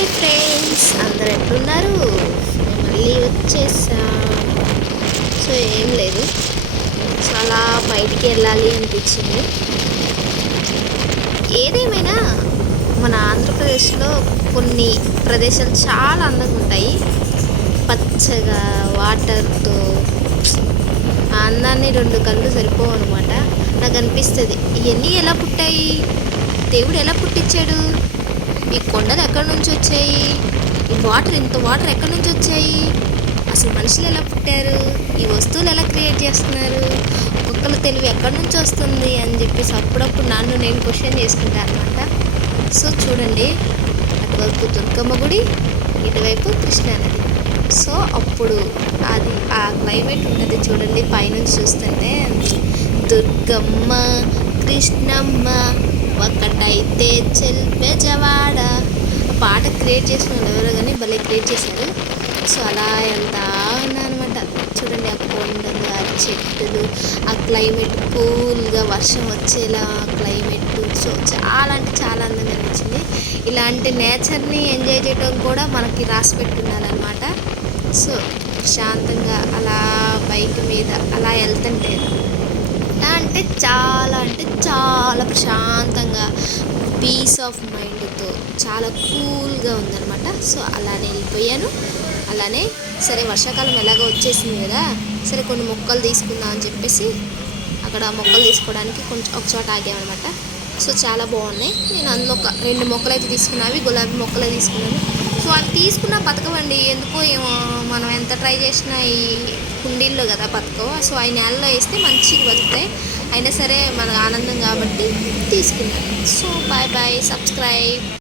Hi friends. అందరు ఎట్లున్నారు? మళ్ళీ వచ్చేసా. సో ఏం లేదు. చాలా బయటికి వెళ్ళాలి అనిపించింది. ఏదేమైనా మన ఆంధ్రప్రదేశ్లో కొన్ని ప్రదేశాలు చాలా అందంగా ఉంటాయి. పచ్చగా వాటర్తో. ఆ అందాన్ని రెండు కళ్ళు సరిపోవు అనమాట నాకు అనిపిస్తుంది ఇవన్నీ ఎలా పుట్టాయి? దేవుడు ఎలా పుట్టించాడు? ఈ కొండలు ఎక్కడి నుంచి వచ్చాయి? ఈ వాటర్ ఇంత వాటర్ ఎక్కడి నుంచి వచ్చాయి? అసలు మనుషులు ఎలా పుట్టారు? ఈ వస్తువులు ఎలా క్రియేట్ చేస్తున్నారు? కుక్కల తెలివి ఎక్కడి నుంచి వస్తుంది అని చెప్పేసి అప్పుడప్పుడు నన్ను నేను క్వశ్చన్ చేసుకుంటాను అనమాట సో చూడండి అటువైపు దుర్గమ్మ గుడి ఇటువైపు కృష్ణానది. సో అప్పుడు అది ఆ క్లైమేట్ ఉన్నది చూడండి పైనుంచి చూస్తుంటే దుర్గమ్మ కృష్ణమ్మ ఒకటైతే చెల్ బెజవాడ పాట క్రియేట్ చేసిన వాళ్ళు ఎవరో కానీ భలే క్రియేట్ చేశారు. సో అలా వెళ్తా ఉన్నా అనమాట చూడండి ఆ కొండలు ఆ చెట్టులు ఆ క్లైమేట్ కూల్గా వర్షం వచ్చేలా క్లైమేట్ సో చాలా అంటే చాలా అందంగా అనిపించింది. ఇలాంటి నేచర్ని ఎంజాయ్ చేయడం కూడా మనకి రాసి పెట్టున్నారనమాట సో ప్రశాంతంగా అలా బైక్ మీద అలా వెళ్తా చాలా అంటే చాలా ప్రశాంతంగా పీస్ ఆఫ్ మైండ్తో చాలా కూల్గా ఉందన్నమాట. సో అలానే వెళ్ళిపోయాను. అలానే సరే వర్షాకాలం ఎలాగో వచ్చేసింది కదా సరే కొన్ని మొక్కలు తీసుకుందాం అని చెప్పేసి అక్కడ మొక్కలు తీసుకోవడానికి కొంచెం ఒక చోట ఆగామన్నమాట. సో చాలా బాగున్నాయి. నేను అందులో ఒక రెండు మొక్కలు అయితే తీసుకున్నావి గులాబీ మొక్కలే తీసుకున్నాను. సో అవి తీసుకున్న బతకవండి ఎందుకో ఏమో మనం ఎంత ట్రై చేసినా ఈ కుండీల్లో కదా బతకవు. సో అవి నేలలో వేస్తే మంచిగా బతుకుతాయి. అయినా సరే మన ఆనందం కాబట్టి తీసుకున్నాను. So bye bye subscribe